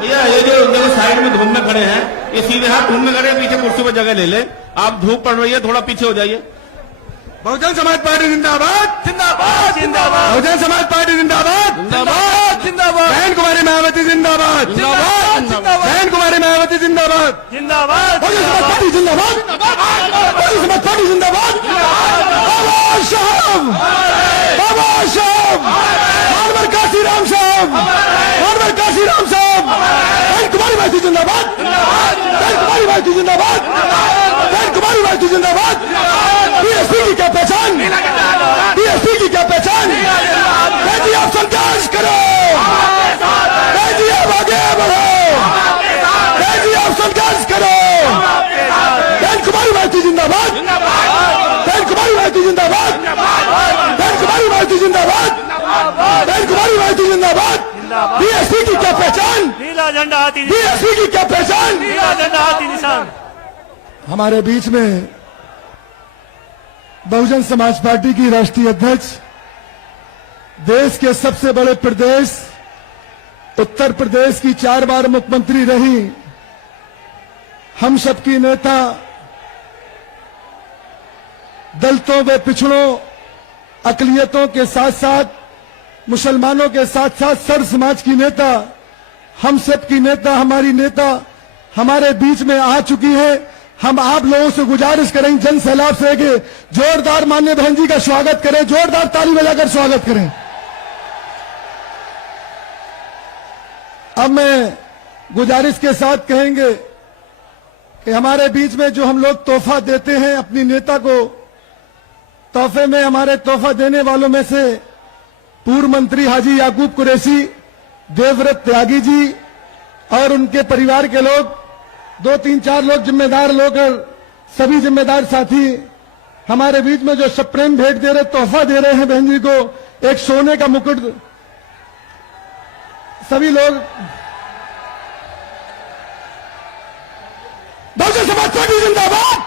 भैया ये जो देखो साइड में धूप में खड़े हैं, ये सीधे हाथ धूप में खड़े हैं, पीछे कुर्सी पर जगह ले ले। आप धूप पड़ रही है, थोड़ा पीछे हो जाइए। बहुजन समाज पार्टी जिंदाबाद जिंदाबाद जिंदाबाद बहुजन समाज पार्टी जिंदाबाद जिंदाबाद जिंदाबाद बहन कुमारी मायावती जिंदाबाद जिंदाबाद बहन कुमारी मायावती जिंदाबाद जिंदाबाद बहुजन समाज पार्टी जिंदाबाद बहुजन समाज पार्टी जिंदाबाद बाबा साहब बाबा साहब मानवर काशी राम साहब मानवर काशी राम साहब बहन कुमारी मायावती जिंदाबाद बहन कुमारी मायावती जिंदाबाद बहन कुमारी मायावती जिंदाबाद बीएसपी की क्या पहचान बीएसपी की क्या पहचान बेटी आप संघर्ष करो बेटी आप आगे बढ़ो बेटी आप संघर्ष करो बहन कुमारी मायावती जिंदाबाद बहन कुमारी मायावती जिंदाबाद बहन कुमारी मायावती जिंदाबाद बहन कुमारी मायावती जिंदाबाद बीएसपी की क्या पहचान नीला झंडा हाथी बीएसपी की क्या पहचान नीला झंडा हाथी निशान। हमारे बीच में बहुजन समाज पार्टी की राष्ट्रीय अध्यक्ष, देश के सबसे बड़े प्रदेश उत्तर प्रदेश की 4 बार मुख्यमंत्री रही, हम सबकी नेता, दलितों व पिछड़ों अकलियतों के साथ साथ मुसलमानों के साथ साथ सर्व समाज की नेता, हम सबकी नेता, हमारी नेता हमारे बीच में आ चुकी है। हम आप लोगों से गुजारिश करेंगे जन सैलाब से कि जोरदार माननीय बहन जी का स्वागत करें, जोरदार ताली बजाकर स्वागत करें। अब मैं गुजारिश के साथ कहेंगे कि हमारे बीच में जो हम लोग तोहफा देते हैं अपनी नेता को, तोहफे में हमारे तोहफा देने वालों में से पूर्व मंत्री हाजी याकूब कुरैशी, देवव्रत त्यागी जी और उनके परिवार के लोग, 2-3-4 लोग जिम्मेदार लोग और सभी जिम्मेदार साथी हमारे बीच में जो सप्रेम भेंट दे रहे, तोहफा दे रहे हैं बहन जी को, एक सोने का मुकुट। सभी लोग बहुजन समाज पार्टी जिंदाबाद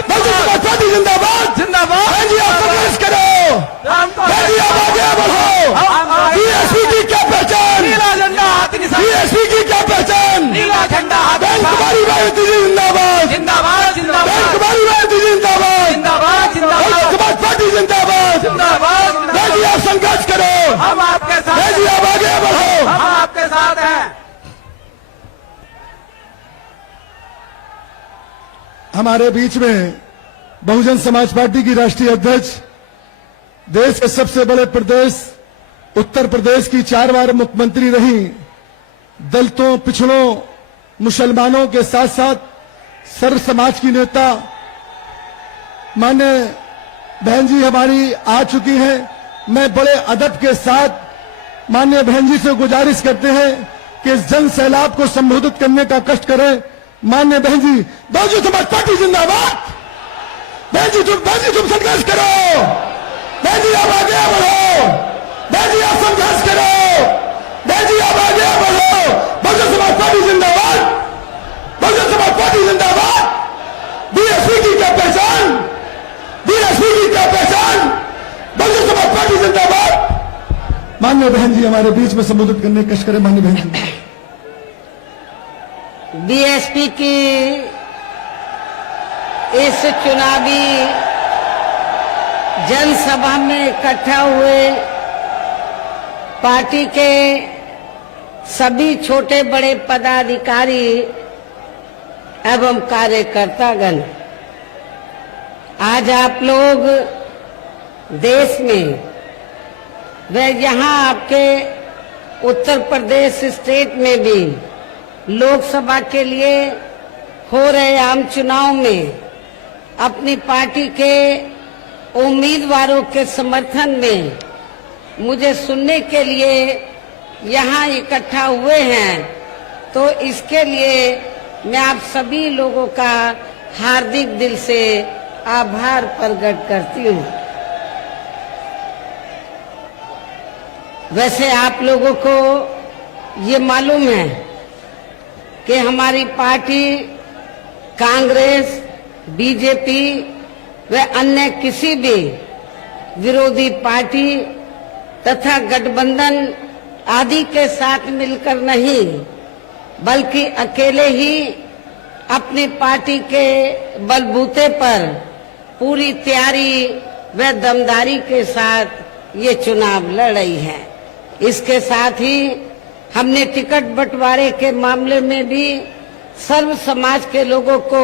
बहुजन समाज पार्टी जिंदाबाद जिंदाबाद बहन जी आप संघर्ष करो, बहन जी आप आगे बढ़ो। बीएसपी की क्या पहचान नीला झंडा हाथी निशान बीएसपी की क्या पहचान नीला झंडा हाथी बहन निशान। कुमारी मायावती जी जिंदाबाद जिंदाबाद बहन जिंदाबाद कुमारी मायावती जिंदाबाद जिंदाबाद बहुजन जिंदाबाद समाज पार्टी जिंदाबाद जिंदाबाद बहन जी आप संघर्ष करो, हम आपके साथ बहन जी आप आगे बढ़ो। हम आपके साथ हैं। हमारे बीच में बहुजन समाज पार्टी की राष्ट्रीय अध्यक्ष, देश के सबसे बड़े प्रदेश उत्तर प्रदेश की 4 बार मुख्यमंत्री रही, दलितों पिछड़ों मुसलमानों के साथ साथ सर्व समाज की नेता मान्य बहन जी हमारी आ चुकी हैं। मैं बड़े अदब के साथ मान्य बहन जी से गुजारिश करते हैं कि इस जन सैलाब को संबोधित करने का कष्ट करें। मान्य बहन जी, बहुजन समाज पार्टी जिंदाबाद। बहन जी तुम संघर्ष करो, बहन जी आप आगे बढ़ो, बहन जी आप संघर्ष करो, बहन जी आप आगे बढ़ो। बहुजन समाज पार्टी जिंदाबाद बहुजन समाज पार्टी जिंदाबाद। बीएसपी की क्या पहचान बीएसपी की क्या पहचान बहुजन समाज पार्टी जिंदाबाद। मान्य बहन जी हमारे बीच में संबोधित करने की कष्ट करें। मान्य बहन जी, बीएसपी की इस चुनावी जनसभा में इकट्ठा हुए पार्टी के सभी छोटे बड़े पदाधिकारी एवं कार्यकर्तागण, आज आप लोग देश में व यहाँ आपके उत्तर प्रदेश स्टेट में भी लोकसभा के लिए हो रहे आम चुनाव में अपनी पार्टी के उम्मीदवारों के समर्थन में मुझे सुनने के लिए यहाँ इकट्ठा हुए हैं, तो इसके लिए मैं आप सभी लोगों का हार्दिक दिल से आभार प्रकट करती हूँ। वैसे आप लोगों को ये मालूम है कि हमारी पार्टी कांग्रेस, बीजेपी व अन्य किसी भी विरोधी पार्टी तथा गठबंधन आदि के साथ मिलकर नहीं, बल्कि अकेले ही अपनी पार्टी के बलबूते पर पूरी तैयारी व दमदारी के साथ ये चुनाव लड़ रही है। इसके साथ ही हमने टिकट बंटवारे के मामले में भी सर्व समाज के लोगों को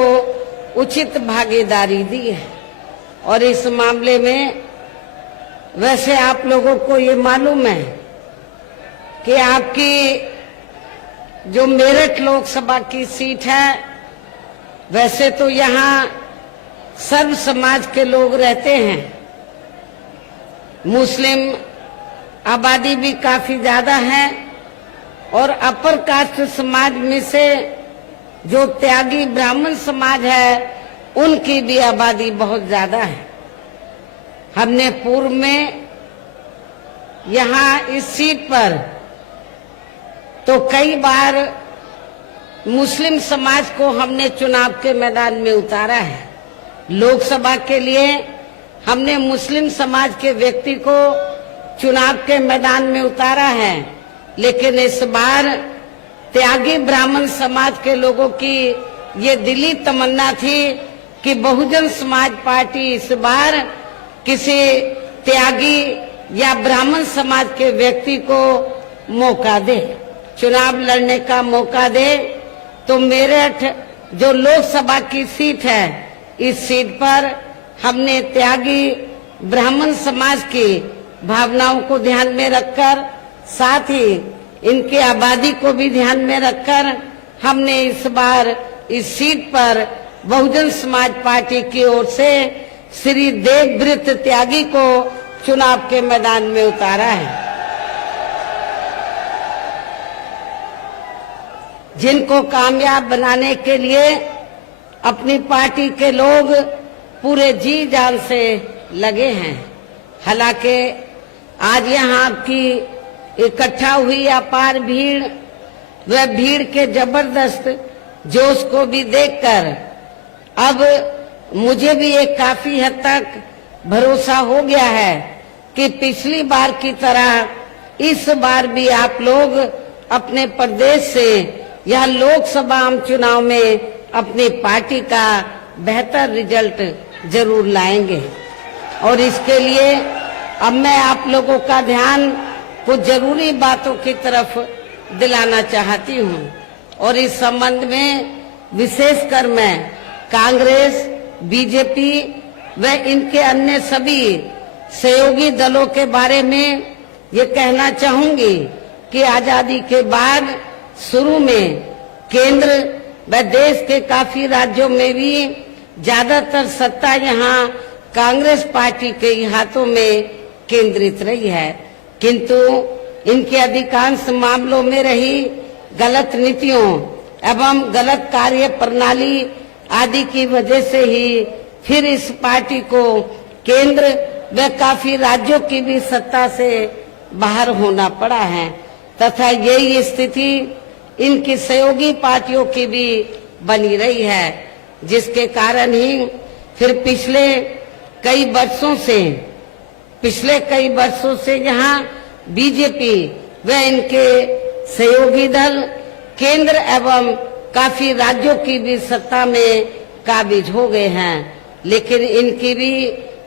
उचित भागीदारी दी है। और इस मामले में वैसे आप लोगों को ये मालूम है कि आपकी जो मेरठ लोकसभा की सीट है, वैसे तो यहाँ सर्व समाज के लोग रहते हैं, मुस्लिम आबादी भी काफी ज्यादा है और अपर कास्ट समाज में से जो त्यागी ब्राह्मण समाज है उनकी भी आबादी बहुत ज्यादा है। हमने पूर्व में यहाँ इस सीट पर तो कई बार मुस्लिम समाज को हमने चुनाव के मैदान में उतारा है। लोकसभा के लिए हमने मुस्लिम समाज के व्यक्ति को चुनाव के मैदान में उतारा है, लेकिन इस बार त्यागी ब्राह्मण समाज के लोगों की ये दिली तमन्ना थी कि बहुजन समाज पार्टी इस बार किसी त्यागी या ब्राह्मण समाज के व्यक्ति को मौका दे, चुनाव लड़ने का मौका दे। तो मेरठ जो लोकसभा की सीट है, इस सीट पर हमने त्यागी ब्राह्मण समाज की भावनाओं को ध्यान में रखकर, साथ ही इनकी आबादी को भी ध्यान में रखकर हमने इस बार इस सीट पर बहुजन समाज पार्टी की ओर से श्री देवव्रत त्यागी को चुनाव के मैदान में उतारा है, जिनको कामयाब बनाने के लिए अपनी पार्टी के लोग पूरे जी जान से लगे हैं। हालांकि आज यहाँ आपकी इकट्ठा हुई अपार भीड़, वह भीड़ के जबरदस्त जोश को भी देखकर अब मुझे भी एक काफी हद तक भरोसा हो गया है कि पिछली बार की तरह इस बार भी आप लोग अपने प्रदेश से यह लोकसभा आम चुनाव में अपनी पार्टी का बेहतर रिजल्ट जरूर लाएंगे। और इसके लिए अब मैं आप लोगों का ध्यान कुछ जरूरी बातों की तरफ दिलाना चाहती हूँ और इस संबंध में विशेषकर मैं कांग्रेस, बीजेपी व इनके अन्य सभी सहयोगी दलों के बारे में ये कहना चाहूंगी कि आजादी के बाद शुरू में केंद्र व देश के काफी राज्यों में भी ज्यादातर सत्ता यहाँ कांग्रेस पार्टी के हाथों में केंद्रित रही है, किंतु इनके अधिकांश मामलों में रही गलत नीतियों एवं गलत कार्य प्रणाली आदि की वजह से ही फिर इस पार्टी को केंद्र व काफी राज्यों की भी सत्ता से बाहर होना पड़ा है तथा यही स्थिति इनकी सहयोगी पार्टियों की भी बनी रही है, जिसके कारण ही फिर पिछले कई वर्षों से यहाँ बीजेपी व इनके सहयोगी दल केंद्र एवं काफी राज्यों की भी सत्ता में काबिज हो गए हैं, लेकिन इनकी भी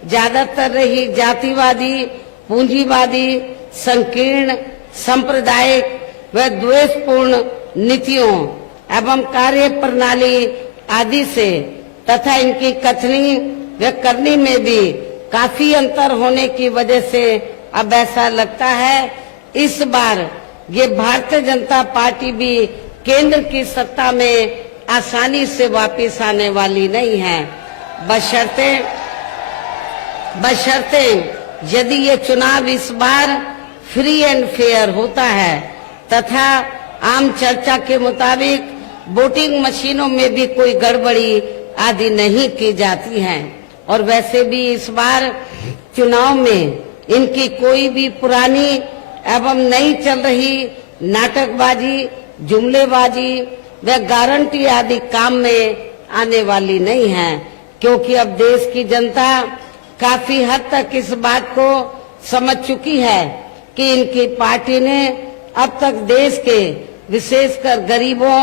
ज्यादातर रही जातिवादी, पूंजीवादी, संकीर्ण, सांप्रदायिक व द्वेषपूर्ण नीतियों एवं कार्य प्रणाली आदि से तथा इनकी कथनी व करनी में भी काफी अंतर होने की वजह से अब ऐसा लगता है इस बार ये भारतीय जनता पार्टी भी केंद्र की सत्ता में आसानी से वापस आने वाली नहीं है, बशर्ते यदि ये चुनाव इस बार फ्री एंड फेयर होता है तथा आम चर्चा के मुताबिक वोटिंग मशीनों में भी कोई गड़बड़ी आदि नहीं की जाती है। और वैसे भी इस बार चुनाव में इनकी कोई भी पुरानी एवं नई चल रही नाटकबाजी, जुमलेबाजी व गारंटी आदि काम में आने वाली नहीं है, क्योंकि अब देश की जनता काफी हद तक इस बात को समझ चुकी है कि इनकी पार्टी ने अब तक देश के विशेषकर गरीबों,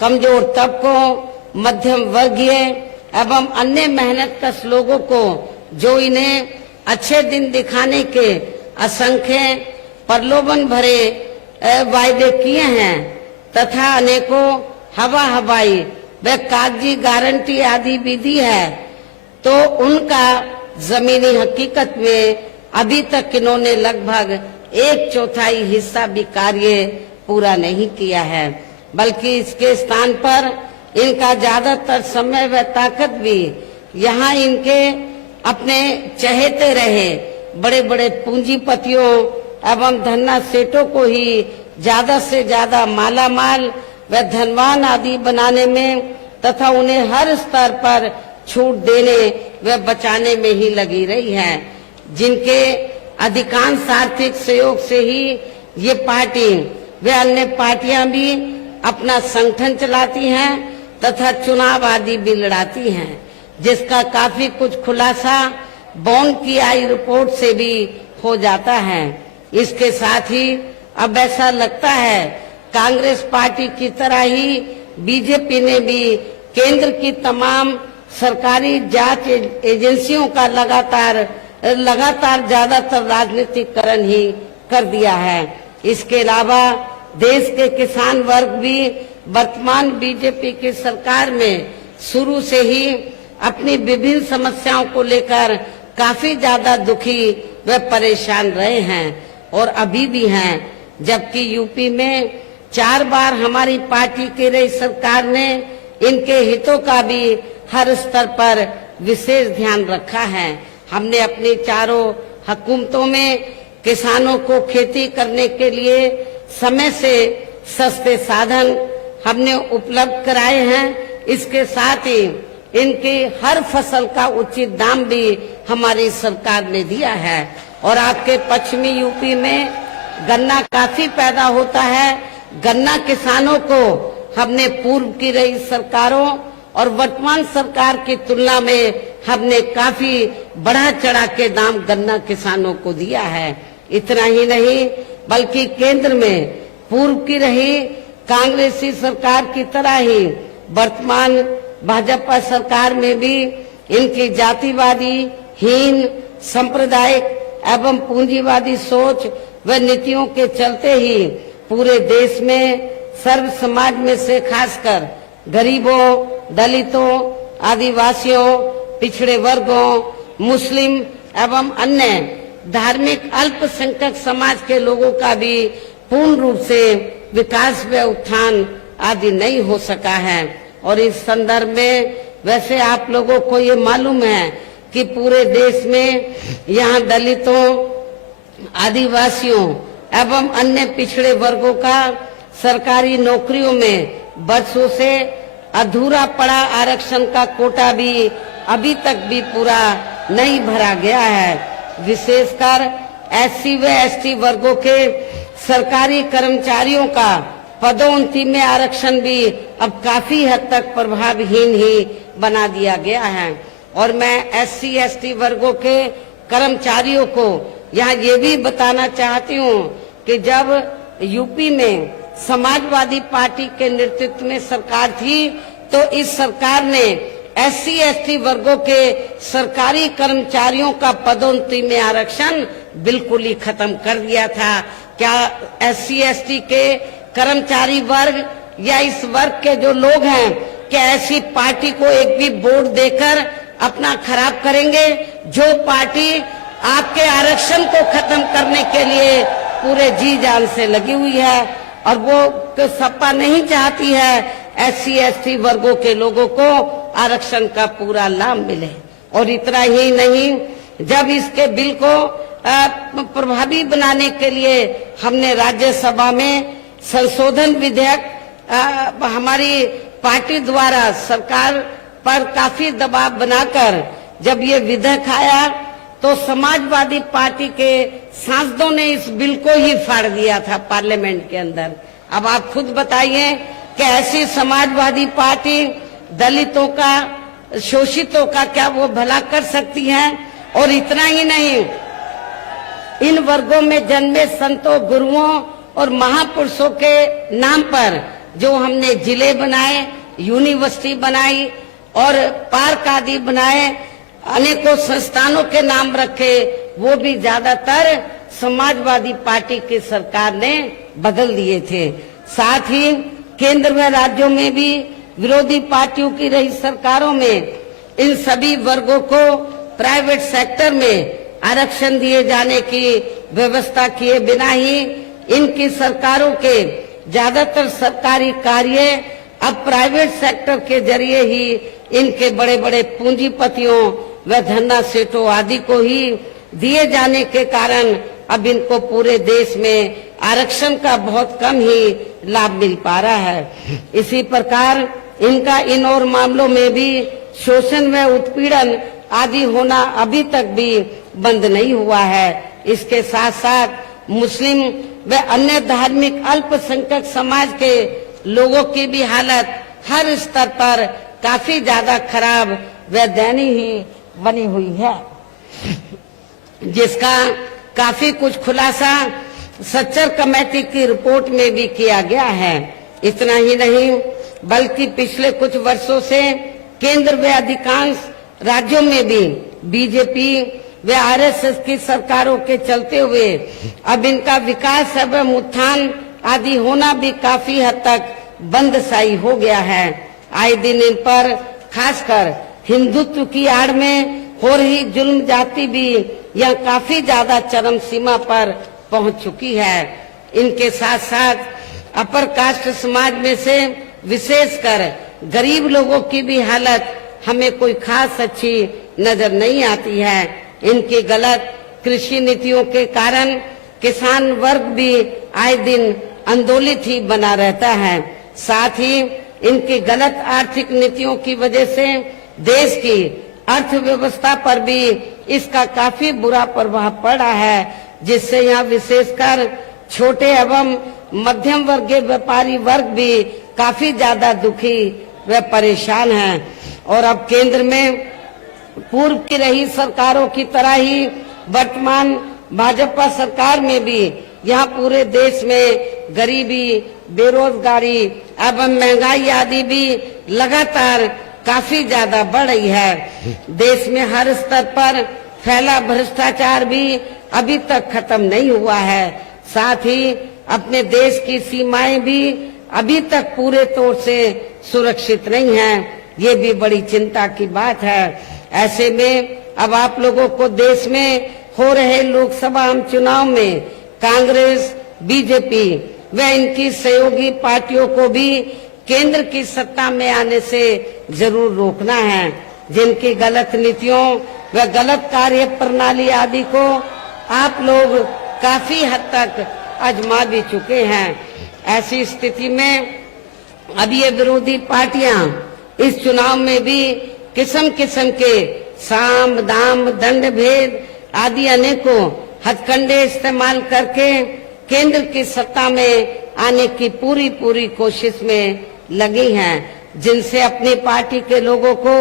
कमजोर तबकों, मध्यम वर्गीय एवं अन्य मेहनतकश लोगों को जो इन्हें अच्छे दिन दिखाने के असंख्य प्रलोभन भरे वायदे किए हैं तथा अनेकों हवाई व कागजी गारंटी आदि भी दी है, तो उनका जमीनी हकीकत में अभी तक इन्होंने लगभग 1/4 हिस्सा भी कार्य पूरा नहीं किया है, बल्कि इसके स्थान पर इनका ज्यादातर समय व ताकत भी यहाँ इनके अपने चहेते रहे बड़े बड़े पूंजीपतियों एवं धन्ना सेठों को ही ज्यादा से ज्यादा मालामाल व धनवान आदि बनाने में तथा उन्हें हर स्तर पर छूट देने व बचाने में ही लगी रही है, जिनके अधिकांश आर्थिक सहयोग से ही ये पार्टी व अन्य पार्टियां भी अपना संगठन चलाती हैं तथा चुनाव आदि भी लड़ाती हैं, जिसका काफी कुछ खुलासा बॉन्ड की आई रिपोर्ट से भी हो जाता है। इसके साथ ही अब ऐसा लगता है कांग्रेस पार्टी की तरह ही बीजेपी ने भी केंद्र की तमाम सरकारी जांच एजेंसियों का लगातार ज्यादातर राजनीतिकरण ही कर दिया है। इसके अलावा देश के किसान वर्ग भी वर्तमान बीजेपी की सरकार में शुरू से ही अपनी विभिन्न समस्याओं को लेकर काफी ज्यादा दुखी व परेशान रहे हैं और अभी भी हैं, जबकि यूपी में 4 बार हमारी पार्टी की रही सरकार ने इनके हितों का भी हर स्तर पर विशेष ध्यान रखा है। हमने अपनी चारों हुकूमतों में किसानों को खेती करने के लिए समय से सस्ते साधन हमने उपलब्ध कराए हैं। इसके साथ ही इनकी हर फसल का उचित दाम भी हमारी सरकार ने दिया है और आपके पश्चिमी यूपी में गन्ना काफी पैदा होता है। गन्ना किसानों को हमने पूर्व की रही सरकारों और वर्तमान सरकार की तुलना में हमने काफी बढ़ा चढ़ा के दाम गन्ना किसानों को दिया है। इतना ही नहीं बल्कि केंद्र में पूर्व की रही कांग्रेसी सरकार की तरह ही वर्तमान भाजपा सरकार में भी इनकी जातिवादी, हीन, सांप्रदायिक एवं पूंजीवादी सोच व नीतियों के चलते ही पूरे देश में सर्व समाज में से खासकर गरीबों, दलितों, आदिवासियों, पिछड़े वर्गों, मुस्लिम एवं अन्य धार्मिक अल्पसंख्यक समाज के लोगों का भी पूर्ण रूप से विकास व उत्थान आदि नहीं हो सका है। और इस संदर्भ में वैसे आप लोगों को ये मालूम है कि पूरे देश में यहाँ दलितों, आदिवासियों एवं अन्य पिछड़े वर्गों का सरकारी नौकरियों में बरसों से अधूरा पड़ा आरक्षण का कोटा भी अभी तक भी पूरा नहीं भरा गया है। विशेषकर एससी व एसटी वर्गों के सरकारी कर्मचारियों का पदोन्नति में आरक्षण भी अब काफी हद तक प्रभावहीन ही बना दिया गया है। और मैं एससी एसटी वर्गों के कर्मचारियों को यहाँ ये भी बताना चाहती हूँ कि जब यूपी में समाजवादी पार्टी के नेतृत्व में सरकार थी तो इस सरकार ने एससी एसटी वर्गों के सरकारी कर्मचारियों का पदोन्नति में आरक्षण बिल्कुल ही खत्म कर दिया था। क्या एससी एसटी के कर्मचारी वर्ग या इस वर्ग के जो लोग हैं क्या ऐसी पार्टी को एक भी वोट देकर अपना खराब करेंगे जो पार्टी आपके आरक्षण को खत्म करने के लिए पूरे जी जान से लगी हुई है और वो तो सपा नहीं चाहती है एससी एसटी वर्गों के लोगों को आरक्षण का पूरा लाभ मिले। और इतना ही नहीं, जब इसके बिल को प्रभावी बनाने के लिए हमने राज्यसभा में संशोधन विधेयक हमारी पार्टी द्वारा सरकार पर काफी दबाव बनाकर जब ये विधेयक आया तो समाजवादी पार्टी के सांसदों ने इस बिल को ही फाड़ दिया था पार्लियामेंट के अंदर। अब आप खुद बताइए कि ऐसी समाजवादी पार्टी दलितों का, शोषितों का क्या वो भला कर सकती है? और इतना ही नहीं, इन वर्गों में जन्मे संतों, गुरुओं और महापुरुषों के नाम पर जो हमने जिले बनाए, यूनिवर्सिटी बनाई और पार्क आदि बनाए, अनेकों संस्थानों के नाम रखे, वो भी ज्यादातर समाजवादी पार्टी की सरकार ने बदल दिए थे। साथ ही केंद्र व राज्यों में भी विरोधी पार्टियों की रही सरकारों में इन सभी वर्गों को प्राइवेट सेक्टर में आरक्षण दिए जाने की व्यवस्था किए बिना ही इनकी सरकारों के ज्यादातर सरकारी कार्य अब प्राइवेट सेक्टर के जरिए ही इनके बड़े बड़े पूंजीपतियों व धन्ना सेठों आदि को ही दिए जाने के कारण अब इनको पूरे देश में आरक्षण का बहुत कम ही लाभ मिल पा रहा है। इसी प्रकार इनका इन और मामलों में भी शोषण व उत्पीड़न आदि होना अभी तक भी बंद नहीं हुआ है। इसके साथ साथ मुस्लिम व अन्य धार्मिक अल्पसंख्यक समाज के लोगों की भी हालत हर स्तर पर काफी ज्यादा खराब व दयनीय ही बनी हुई है, जिसका काफी कुछ खुलासा सच्चर कमेटी की रिपोर्ट में भी किया गया है। इतना ही नहीं बल्कि पिछले कुछ वर्षों से केंद्र व अधिकांश राज्यों में भी बीजेपी व आरएसएस की सरकारों के चलते हुए अब इनका विकास एवं उत्थान आदि होना भी काफी हद तक बंदशाई हो गया है। आए दिन इन पर खासकर हिंदुत्व की आड़ में हो रही जुल्म जाति भी यह काफी ज्यादा चरम सीमा पर पहुंच चुकी है। इनके साथ साथ अपर कास्ट समाज में से विशेषकर गरीब लोगों की भी हालत हमें कोई खास अच्छी नजर नहीं आती है। इनकी गलत कृषि नीतियों के कारण किसान वर्ग भी आए दिन आंदोलित ही बना रहता है। साथ ही इनकी गलत आर्थिक नीतियों की वजह से देश की अर्थव्यवस्था पर भी इसका काफी बुरा प्रभाव पड़ा है, जिससे यहाँ विशेषकर छोटे एवं मध्यम वर्गीय व्यापारी वर्ग भी काफी ज्यादा दुखी व परेशान हैं। और अब केंद्र में पूर्व की रही सरकारों की तरह ही वर्तमान भाजपा सरकार में भी यहाँ पूरे देश में गरीबी, बेरोजगारी एवं महंगाई आदि भी लगातार काफी ज्यादा बढ़ रही है। देश में हर स्तर पर फैला भ्रष्टाचार भी अभी तक खत्म नहीं हुआ है। साथ ही अपने देश की सीमाएं भी अभी तक पूरे तौर से सुरक्षित नहीं हैं। ये भी बड़ी चिंता की बात है। ऐसे में अब आप लोगों को देश में हो रहे लोकसभा आम चुनाव में कांग्रेस, बीजेपी व इनकी सहयोगी पार्टियों को भी केंद्र की सत्ता में आने से जरूर रोकना है, जिनकी गलत नीतियों व गलत कार्य प्रणाली आदि को आप लोग काफी हद तक आजमा भी चुके हैं। ऐसी स्थिति में अब ये विरोधी पार्टियां इस चुनाव में भी किस्म किस्म के साम दाम दंड भेद आदि अनेकों हथकंडे इस्तेमाल करके केंद्र की सत्ता में आने की पूरी कोशिश में लगी हैं, जिनसे अपनी पार्टी के लोगों को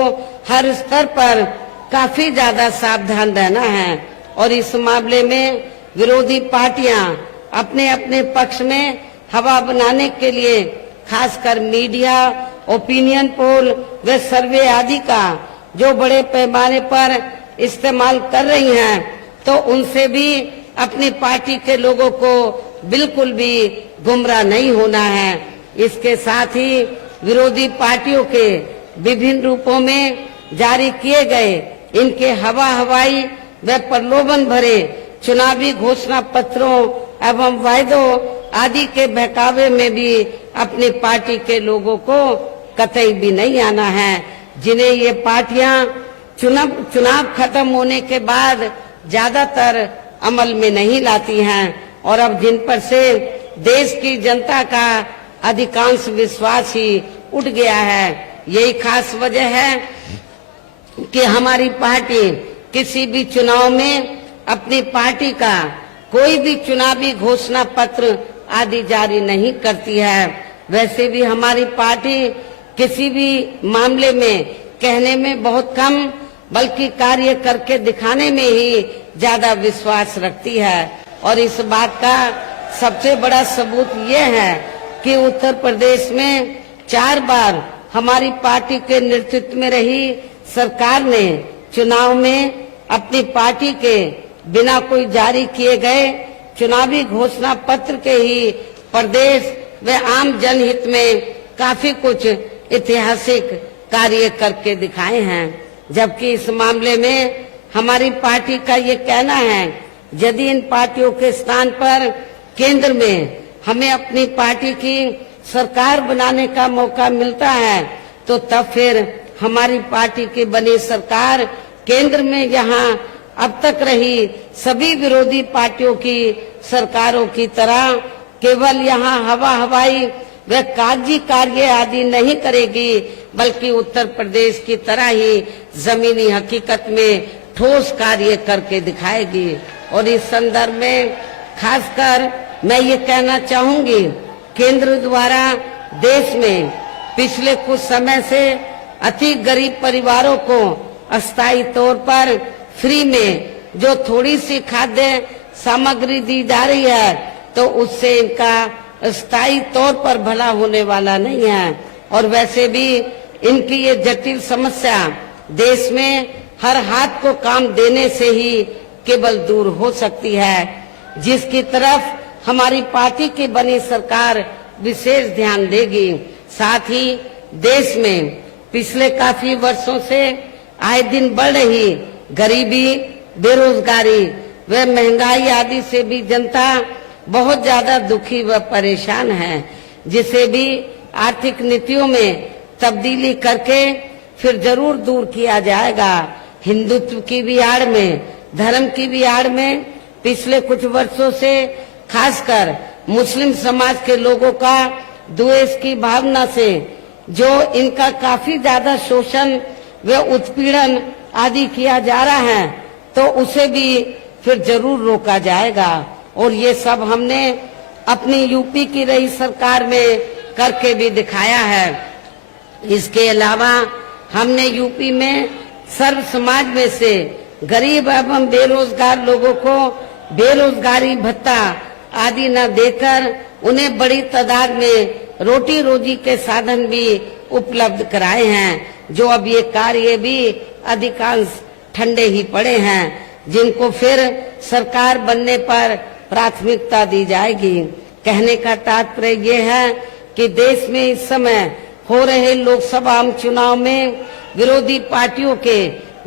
हर स्तर पर काफी ज्यादा सावधान रहना है। और इस मामले में विरोधी पार्टियां अपने अपने पक्ष में हवा बनाने के लिए खासकर मीडिया, ओपिनियन पोल व सर्वे आदि का जो बड़े पैमाने पर इस्तेमाल कर रही हैं, तो उनसे भी अपनी पार्टी के लोगों को बिल्कुल भी गुमराह नहीं होना है। इसके साथ ही विरोधी पार्टियों के विभिन्न रूपों में जारी किए गए इनके हवाई व प्रलोभन भरे चुनावी घोषणा पत्रों एवं वायदों आदि के बहकावे में भी अपनी पार्टी के लोगों को कतई भी नहीं आना है, जिन्हें ये पार्टियां चुनाव खत्म होने के बाद ज्यादातर अमल में नहीं लाती हैं और अब जिन पर से देश की जनता का अधिकांश विश्वास ही उठ गया है। यही खास वजह है कि हमारी पार्टी किसी भी चुनाव में अपनी पार्टी का कोई भी चुनावी घोषणा पत्र आदि जारी नहीं करती है। वैसे भी हमारी पार्टी किसी भी मामले में कहने में बहुत कम बल्कि कार्य करके दिखाने में ही ज्यादा विश्वास रखती है। और इस बात का सबसे बड़ा सबूत ये है कि उत्तर प्रदेश में 4 बार हमारी पार्टी के नेतृत्व में रही सरकार ने चुनाव में अपनी पार्टी के बिना कोई जारी किए गए चुनावी घोषणा पत्र के ही प्रदेश व आम जनहित में काफी कुछ ऐतिहासिक कार्य करके दिखाए हैं। जबकि इस मामले में हमारी पार्टी का ये कहना है, यदि इन पार्टियों के स्थान पर केंद्र में हमें अपनी पार्टी की सरकार बनाने का मौका मिलता है तो तब फिर हमारी पार्टी की बनी सरकार केंद्र में यहाँ अब तक रही सभी विरोधी पार्टियों की सरकारों की तरह केवल यहाँ हवाई व कागजी कार्य आदि नहीं करेगी, बल्कि उत्तर प्रदेश की तरह ही जमीनी हकीकत में ठोस कार्य करके दिखाएगी। और इस संदर्भ में खासकर मैं ये कहना चाहूंगी, केंद्र द्वारा देश में पिछले कुछ समय से अति गरीब परिवारों को अस्थायी तौर पर फ्री में जो थोड़ी सी खाद्य सामग्री दी जा रही है, तो उससे इनका स्थायी तौर पर भला होने वाला नहीं है। और वैसे भी इनकी ये जटिल समस्या देश में हर हाथ को काम देने से ही केवल दूर हो सकती है, जिसकी तरफ हमारी पार्टी की बनी सरकार विशेष ध्यान देगी। साथ ही देश में पिछले काफी वर्षों से आए दिन बढ़ रही गरीबी, बेरोजगारी व महंगाई आदि से भी जनता बहुत ज्यादा दुखी व परेशान है, जिसे भी आर्थिक नीतियों में तब्दीली करके फिर जरूर दूर किया जाएगा। हिंदुत्व की भी आड़ में, धर्म की भी आड़ में पिछले कुछ वर्षों से खासकर मुस्लिम समाज के लोगों का द्वेष की भावना से जो इनका काफी ज्यादा शोषण व उत्पीड़न आदि किया जा रहा है, तो उसे भी फिर जरूर रोका जाएगा। और ये सब हमने अपनी यूपी की रही सरकार में करके भी दिखाया है। इसके अलावा हमने यूपी में सर्व समाज में से गरीब एवं बेरोजगार लोगों को बेरोजगारी भत्ता आदि न देकर उन्हें बड़ी तादाद में रोटी रोजी के साधन भी उपलब्ध कराए हैं, जो अब ये कार्य भी अधिकांश ठंडे ही पड़े हैं, जिनको फिर सरकार बनने पर प्राथमिकता दी जाएगी। कहने का तात्पर्य ये है कि देश में इस समय हो रहे लोकसभा चुनाव में विरोधी पार्टियों के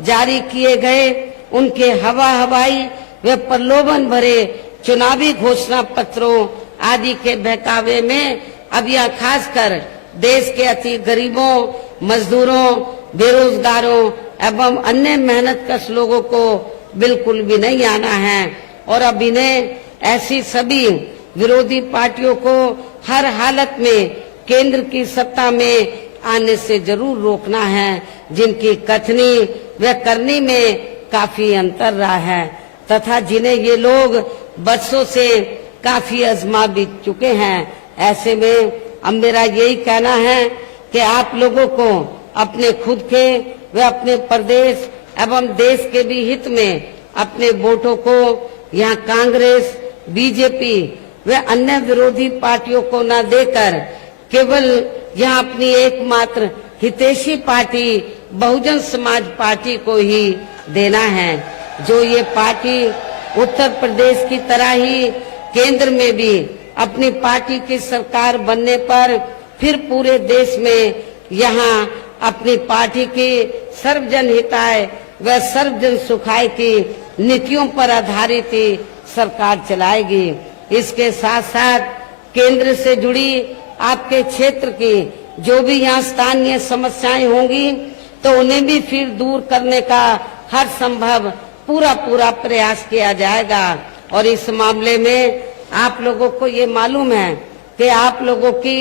जारी किए गए उनके हवाई व प्रलोभन भरे चुनावी घोषणा पत्रों आदि के बहकावे में अब यह खासकर देश के अति गरीबों, मजदूरों, बेरोजगारों एवं अन्य मेहनतकश लोगों को बिल्कुल भी नहीं आना है। और अब इन्हें ऐसी सभी विरोधी पार्टियों को हर हालत में केंद्र की सत्ता में आने से जरूर रोकना है, जिनकी कथनी व करनी में काफी अंतर रहा है तथा जिन्हें ये लोग बरसों से काफी आजमा भी चुके हैं। ऐसे में अब मेरा यही कहना है कि आप लोगों को अपने खुद के व अपने प्रदेश एवं देश के भी हित में अपने वोटों को यहाँ कांग्रेस, बीजेपी व अन्य विरोधी पार्टियों को न देकर केवल यहाँ अपनी एकमात्र हितैषी पार्टी बहुजन समाज पार्टी को ही देना है, जो ये पार्टी उत्तर प्रदेश की तरह ही केंद्र में भी अपनी पार्टी की सरकार बनने पर फिर पूरे देश में यहाँ अपनी पार्टी की सर्वजन हिताय व सर्वजन सुखाय की नीतियों पर आधारित ही सरकार चलाएगी। इसके साथ साथ केंद्र से जुड़ी आपके क्षेत्र की जो भी यहाँ स्थानीय समस्याएं होंगी, तो उन्हें भी फिर दूर करने का हर संभव पूरा प्रयास किया जाएगा। और इस मामले में आप लोगों को ये मालूम है कि आप लोगों की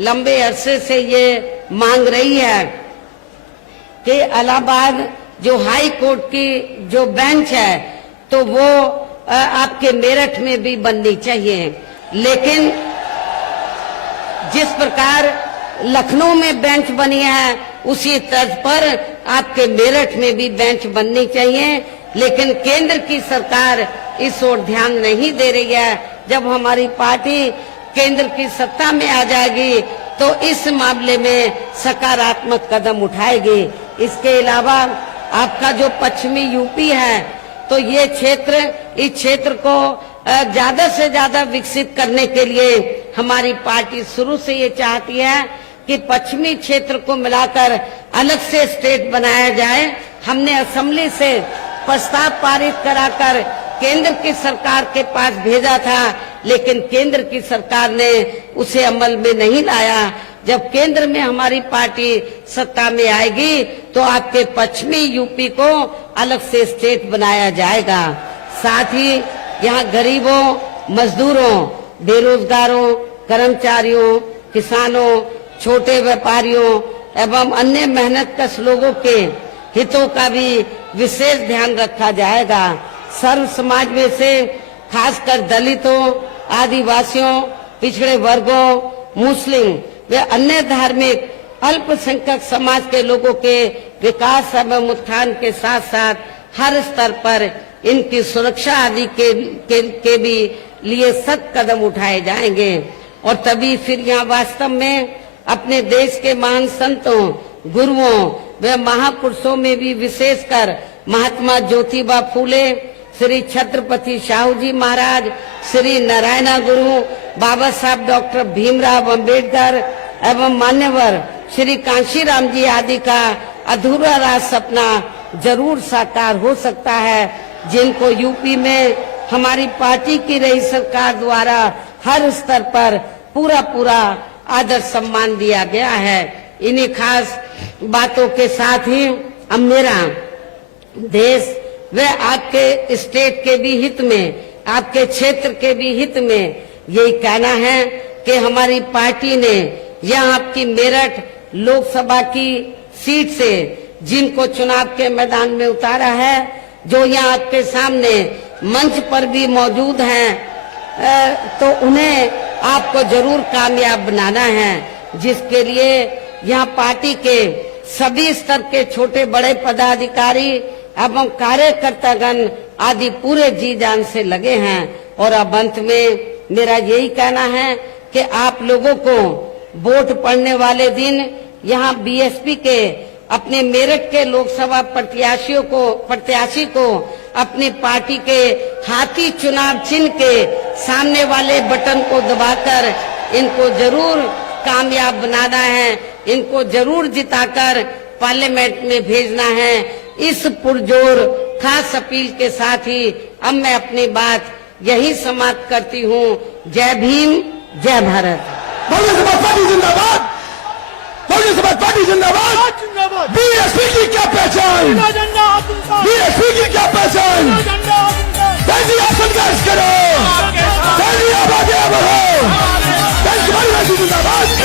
लंबे अरसे से ये मांग रही है कि इलाहाबाद जो हाई कोर्ट की जो बेंच है, तो वो आपके मेरठ में भी बननी चाहिए। लेकिन जिस प्रकार लखनऊ में बेंच बनी है, उसी तर्ज पर आपके मेरठ में भी बेंच बननी चाहिए। लेकिन केंद्र की सरकार इस ओर ध्यान नहीं दे रही है, जब हमारी पार्टी केंद्र की सत्ता में आ जाएगी तो इस मामले में सकारात्मक कदम उठाएगी। इसके अलावा आपका जो पश्चिमी यूपी है, तो ये क्षेत्र, इस क्षेत्र को ज्यादा से ज्यादा विकसित करने के लिए हमारी पार्टी शुरू से ये चाहती है कि पश्चिमी क्षेत्र को मिलाकर अलग से स्टेट बनाया जाए। हमने असेंबली से प्रस्ताव पारित कराकर केंद्र की सरकार के पास भेजा था, लेकिन केंद्र की सरकार ने उसे अमल में नहीं लाया। जब केंद्र में हमारी पार्टी सत्ता में आएगी तो आपके पश्चिमी यूपी को अलग से स्टेट बनाया जाएगा। साथ ही यहाँ गरीबों, मजदूरों, बेरोजगारों, कर्मचारियों, किसानों, छोटे व्यापारियों एवं अन्य मेहनतकश लोगों के हितों का भी विशेष ध्यान रखा जाएगा। सर्व समाज में से खासकर दलितों, आदिवासियों, पिछड़े वर्गों, मुस्लिम व अन्य धार्मिक अल्पसंख्यक समाज के लोगों के विकास एवं उत्थान के साथ साथ हर स्तर पर इनकी सुरक्षा आदि के भी लिए सख्त कदम उठाए जाएंगे। और तभी फिर यहाँ वास्तव में अपने देश के महान संतों, गुरुओं व महापुरुषों में भी विशेषकर महात्मा ज्योतिबा फूले, श्री छत्रपति शाहू जी महाराज, श्री नारायणा गुरु, बाबा साहब डॉक्टर भीमराव अंबेडकर एवं मान्यवर श्री कांशीराम जी आदि का अधूरा राज सपना जरूर साकार हो सकता है, जिनको यूपी में हमारी पार्टी की रही सरकार द्वारा हर स्तर पर पूरा आदर सम्मान दिया गया है। इन्हीं खास बातों के साथ ही अब मेरा देश व आपके स्टेट के भी हित में, आपके क्षेत्र के भी हित में यही कहना है कि हमारी पार्टी ने यह आपकी मेरठ लोकसभा की सीट से जिनको चुनाव के मैदान में उतारा है, जो यहाँ आपके सामने मंच पर भी मौजूद हैं, तो उन्हें आपको जरूर कामयाब बनाना है, जिसके लिए यहाँ पार्टी के सभी स्तर के छोटे बड़े पदाधिकारी एवं कार्यकर्तागण आदि पूरे जी जान से लगे हैं। और अब अंत में मेरा यही कहना है कि आप लोगों को वोट पड़ने वाले दिन यहाँ बीएसपी के अपने मेरठ के लोकसभा प्रत्याशी को अपनी पार्टी के हाथी चुनाव चिन्ह के सामने वाले बटन को दबाकर इनको जरूर कामयाब बनाना है, इनको जरूर जिताकर पार्लियामेंट में भेजना है। इस पुरजोर खास अपील के साथ ही अब मैं अपनी बात यही समाप्त करती हूँ। जय भीम, जय भारत। बहुजन समाज पार्टी जिंदाबाद, बहुजन समाज पार्टी जिंदाबाद। बीएसपी की क्या पहचान, बीएसपी की क्या पहचान। आप संघर्ष करो, आप आगे बढ़ो, जिंदाबाद।